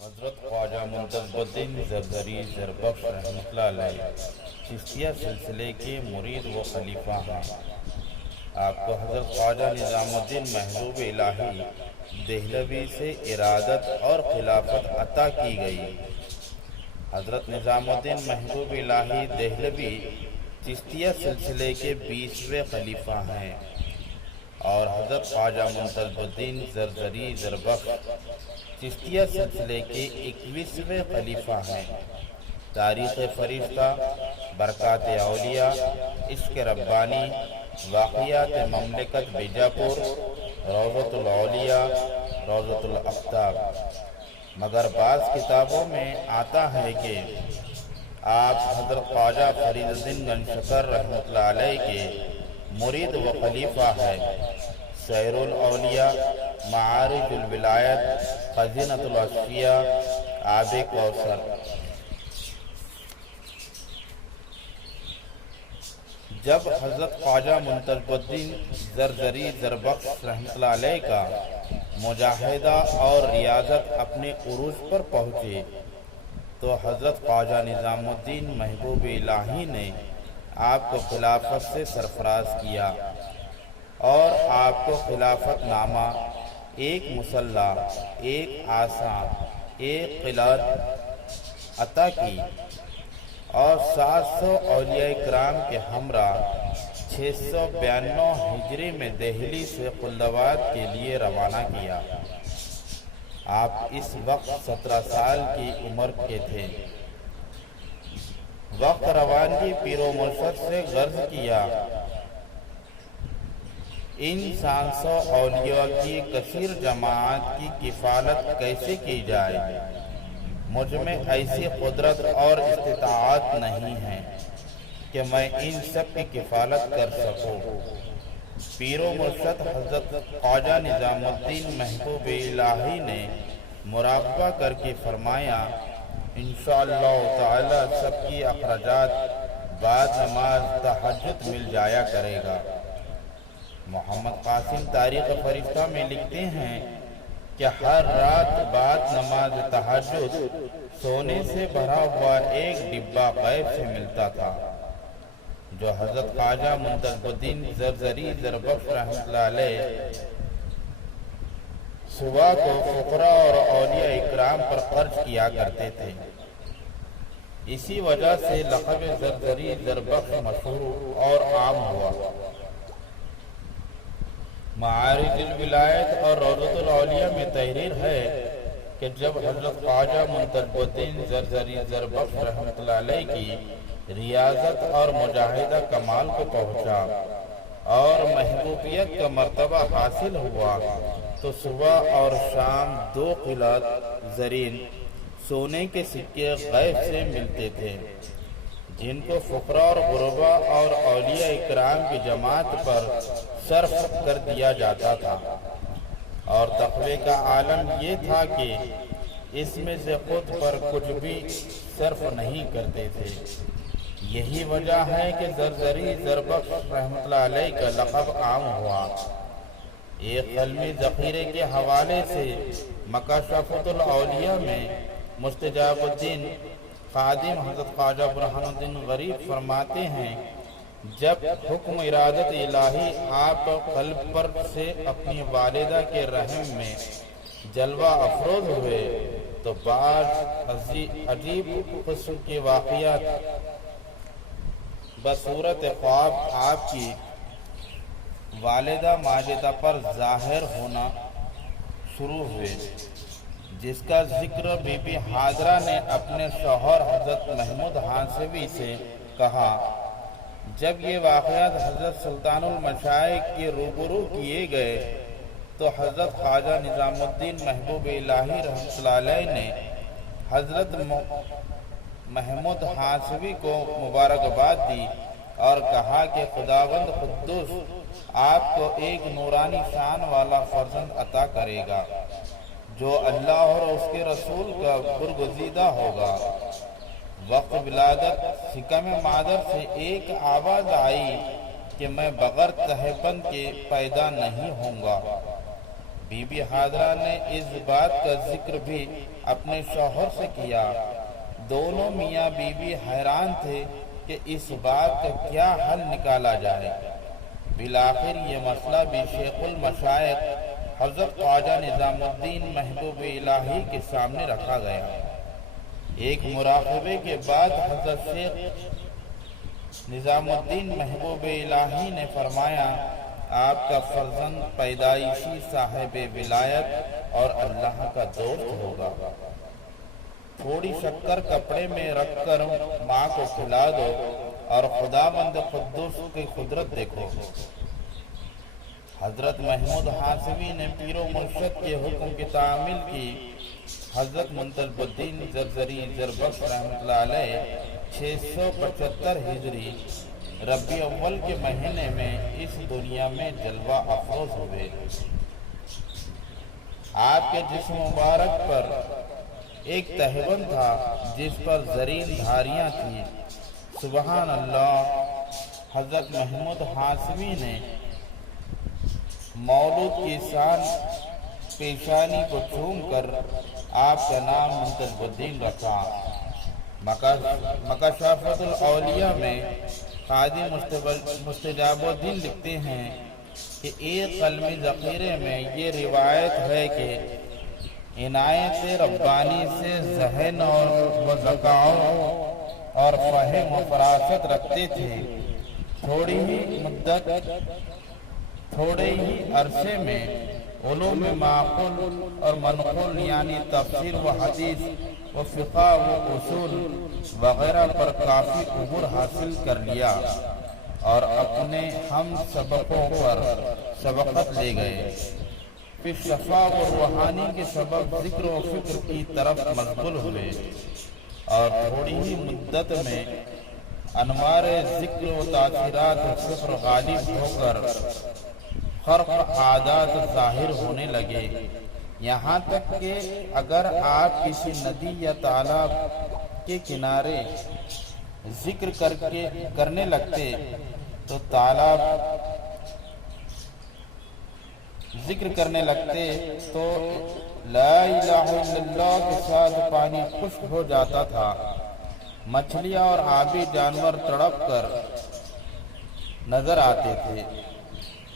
حضرت خواجہ منتظم الدین زرزری زربخش رحمۃ اللہ علیہ چشتیہ سلسلے کے مرید و خلیفہ ہیں۔ آپ کو حضرت خواجہ نظام الدین محبوب الہی دہلوی سے ارادت اور خلافت عطا کی گئی۔ حضرت نظام الدین محبوب الہی دہلوی چشتیہ سلسلے کے 20ویں خلیفہ ہیں اور حضرت خواجہ منتظم الدین زرزری زربخش چشتیہ سلسلے کے 21ویں خلیفہ ہیں۔ تاریخ فرشتہ، برکات اولیاء، عشق ربانی، واقعات مملکت بیجاپور، روضۃ الاولیاء، روضۃ الاقطاب۔ مگر بعض کتابوں میں آتا ہے کہ آپ حضرت خواجہ فرید الدین گنجشکر رحمۃ اللہ علیہ کے مرید و خلیفہ ہیں۔ سیر الاولیاء، معارج الولایت، خزینۃ الاصفیاء، آب کوثر۔ جب حضرت خواجہ منتظم الدین زرزری زربخش رحمۃ اللہ علیہ کا مجاہدہ اور ریاضت اپنے عروج پر پہنچے تو حضرت خواجہ نظام الدین محبوب الہی نے آپ کو خلافت سے سرفراز کیا اور آپ کو خلافت نامہ، ایک مسلح، ایک عصا، ایک قلعت عطا کی اور 700 اولیاء کرام کے ہمراہ 692 ہجری میں دہلی سے خلدآباد کے لیے روانہ کیا۔ آپ اس وقت 17 سال کی عمر کے تھے۔ وقت روانگی پیر و مرشد سے غرض کیا، ان 700 اولیاء کی کثیر جماعت کی کفالت کیسے کی جائے؟ مجھ میں ایسی قدرت اور استطاعت نہیں ہے کہ میں ان سب کی کفالت کر سکوں۔ پیر و مرشد حضرت خواجہ نظام الدین محبوب الہی نے مراقبہ کر کے فرمایا، انشاءاللہ تعالی سب کی اخراجات بعد نماز تہجد مل جایا کرے گا۔ محمد قاسم تاریخ فرشتہ میں لکھتے ہیں کہ ہر رات بعد نماز تہجد سونے سے بھرا ہوا ایک ڈبہ غیب سے ملتا تھا جو حضرت خواجہ منتظم الدین زرزری زربخش رحمۃ اللہ علیہ صبح کو فقراء اور اولیاء اکرام پر خرچ کیا کرتے تھے۔ اسی وجہ سے لقب زرزری زربخش مشہور اور عام ہوا۔ معارج الولایت اور روضۃ الاولیاء میں تحریر ہے کہ جب حضرت خواجہ منتظم الدین زرزری زربخش رحمۃ اللہ علیہ کی ریاضت اور مجاہدہ کمال کو پہنچا اور محبوبیت کا مرتبہ حاصل ہوا تو صبح اور شام 2 قلعت زرین سونے کے سکے غیب سے ملتے تھے جن کو فقراء اور غرباء اور اولیاء اکرام کی جماعت پر صرف کر دیا جاتا تھا، اور تقوی کا عالم یہ تھا کہ اس میں سے خود پر کچھ بھی صرف نہیں کرتے تھے۔ یہی وجہ ہے کہ زرزری زربخش رحمۃ اللہ علیہ کا لقب عام ہوا۔ ایک علمی ذخیرے کے حوالے سے مکاشفۃ الاولیاء میں مستجاب الدین خادم حضرت خواجہ برہان الدین غریب فرماتے ہیں، جب حکم ارادت الہی آپ قلب پر سے اپنی والدہ کے رحم میں جلوہ افروز ہوئے تو بعض عجیب قسم کے واقعات بصورت خواب آپ کی والدہ ماجدہ پر ظاہر ہونا شروع ہوئے، جس کا ذکر بی بی حاضرہ نے اپنے شوہر حضرت محمود ہاشمی سے کہا۔ جب یہ واقعات حضرت سلطان المشائخ کے روبرو کیے گئے تو حضرت خواجہ نظام الدین محبوب الہی رحمۃ اللہ علیہ نے حضرت محمود ہاشمی کو مبارکباد دی اور کہا کہ خداوند قدوس آپ کو ایک نورانی شان والا فرزند عطا کرے گا جو اللہ اور اس کے رسول کا برگزیدہ ہوگا۔ وقت ولادت حکم مادر سے ایک آواز آئی کہ میں بغیر تہبند کے پیدا نہیں ہوں گا۔ بی بی حاضرہ نے اس بات کا ذکر بھی اپنے شوہر سے کیا۔ دونوں میاں بیوی حیران تھے کہ اس بات کا کیا حل نکالا جائے۔ بالآخر یہ مسئلہ بھی شیخ المشائخ حضرت خواجہ نظام الدین محبوب الہی کے سامنے رکھا گیا۔ ایک مراقبے کے بعد حضرت شیخ نظام الدین محبوب الہی نے فرمایا، آپ کا فرزند پیدائشی صاحب ولایت اور اللہ کا دوست ہوگا۔ تھوڑی شکر کپڑے میں رکھ کر ماں کو کھلا دو اور خدا بند قدوس کی قدرت دیکھو۔ حضرت محمود ہاشمی نے پیر و مرشد کے حکم کی تعمیل کی۔ حضرت منتظر الدین زرزری زربخش رحمۃ اللہ علیہ 675 ہجری ربیع اول کے مہینے میں اس دنیا میں جلوہ افروز ہوئے۔ آپ کے جسم مبارک پر ایک تہبند تھا جس پر زرین دھاریاں تھیں۔ سبحان اللہ! حضرت محمود ہاشمی نے مولود کی شان پیشانی کو چوم کر آپ کا نام منتظر الدین رکھا۔ مکاشفۃ الاولیاء میں قاضی مستجاب الدین لکھتے ہیں کہ ایک قلمی ذخیرے میں یہ روایت ہے کہ عنایت ربانی سے ذہن و ذکاء اور فہم و فراست رکھتے تھے۔ تھوڑے ہی عرصے میں علوم معقول اور منقول یعنی تفسیر و حدیث و فقہ و اصول وغیرہ پر کافی عبور حاصل کر لیا اور اپنے ہم سبقوں پر سبقت لے گئے۔ پھر شفا و روحانی کے سبب ذکر و فکر کی طرف مشغول ہوئے اور تھوڑی ہی مدت میں انوار ذکر و تاثیرات فکر غالب ہو کر خرق عادات ظاہر ہونے لگے، یہاں تک کہ اگر آپ کسی ندی یا تالاب کے کنارے ذکر کرنے لگتے تو لا الہ الا اللہ کے ساتھ پانی خشک ہو جاتا تھا۔ مچھلیاں اور آبی جانور تڑپ کر نظر آتے تھے۔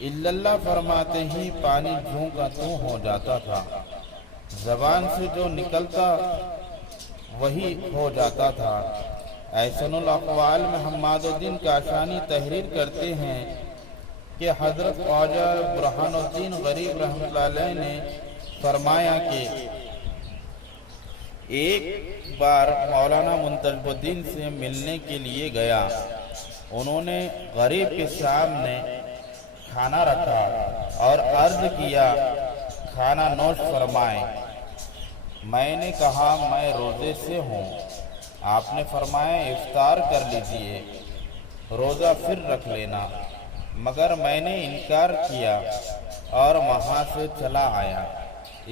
الا اللہ فرماتے ہی پانی جوں کا توں ہو جاتا تھا۔ زبان سے جو نکلتا وہی ہو جاتا تھا۔ احسن الاقوال میں حماد الدین کاشانی تحریر کرتے ہیں کہ حضرت خواجہ برہان الدین غریب رحمۃ اللہ علیہ نے فرمایا کہ ایک بار مولانا منتظر الدین سے ملنے کے لیے گیا۔ انہوں نے غریب کے سامنے کھانا رکھا اور عرض کیا، کھانا نوش فرمائیں۔ میں نے کہا میں روزے سے ہوں۔ آپ نے فرمایا افطار کر لیجئے، روزہ پھر رکھ لینا۔ مگر میں نے انکار کیا اور وہاں سے چلا آیا۔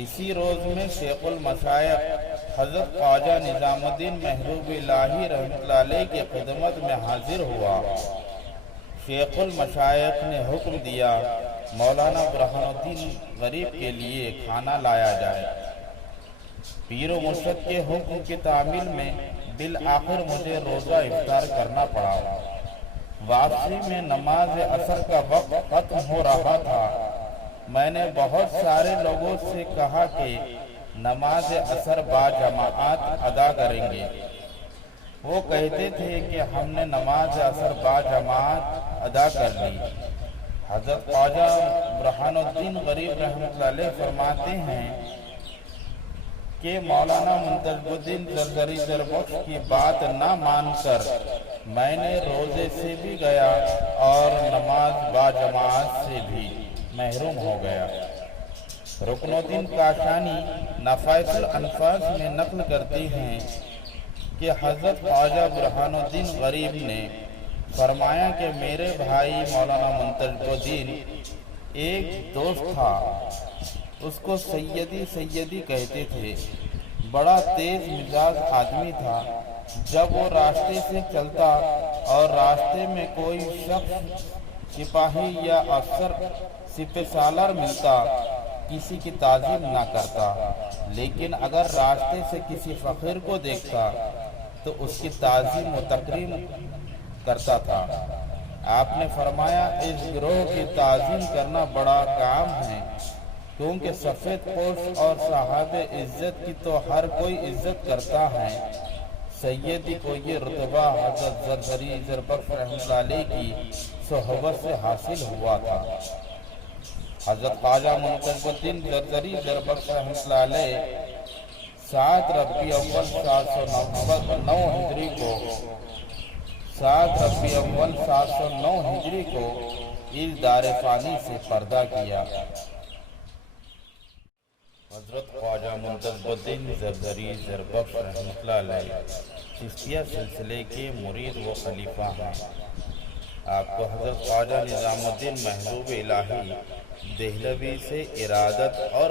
اسی روز میں شیخ المشائخ حضرت خواجہ نظام الدین محبوب الہی رحمۃ اللہ علیہ کی خدمت میں حاضر ہوا۔ شیخ المشائخ نے حکم دیا مولانا برہان الدین غریب کے لیے کھانا لایا جائے۔ پیر و مرشد کے حکم کی تعمیل میں بالآخر مجھے روزہ افطار کرنا پڑا۔ واپسی میں نماز عصر کا وقت ختم ہو رہا تھا۔ میں نے بہت سارے لوگوں سے کہا کہ نماز عصر با جماعت ادا کریں گے۔ وہ کہتے تھے کہ ہم نے نماز عصر با جماعت ادا کر لی۔ حضرت خواجہ برہان الدین غریب رحمۃ اللہ علیہ فرماتے ہیں کہ مولانا منتظر الدین زرزری زربخش کی بات نہ مان کر میں نے روزے سے بھی گیا اور نماز با جماعت سے بھی محروم ہو گیا۔ رکن الدین کاشانی نفائس الانفاس میں نقل کرتے ہیں کہ حضرت خواجہ برہان الدین غریب نے فرمایا کہ میرے بھائی مولانا منتظر الدین ایک دوست تھا، اس کو سیدی کہتے تھے۔ بڑا تیز مزاج آدمی تھا۔ جب وہ راستے سے چلتا اور راستے میں کوئی شخص سپاہی یا افسر سپہ سالار ملتا کسی کی تعظیم نہ کرتا، لیکن اگر راستے سے کسی فقیر کو دیکھتا تو اس کی تعظیم و تکریم کرتا تھا۔ آپ نے فرمایا اس گروہ کی تعظیم کرنا بڑا کام ہے، کیونکہ سفید پوش اور صاحب عزت کی تو ہر کوئی عزت کرتا ہے۔ سیدی کو یہ رتبہ حضرت زرزری زربخش رحمۃ اللہ علیہ کی صحبت سے حاصل ہوا تھا۔ حضرت خواجہ منتظم الدین زرزری زربخش رحمۃ اللہ علیہ 7 ربیع اول 709 ہجری کو 7 ربیع اول 709 ہجری کو اس دار فانی سے پردہ کیا۔ حضرت خواجہ منتظم الدین زرزری زربخش رحمۃ اللہ علیہ چشتیہ سلسلے کے مرید و خلیفہ ہیں۔ آپ کو حضرت خواجہ نظام الدین محبوب الہی دہلوی سے ارادت اور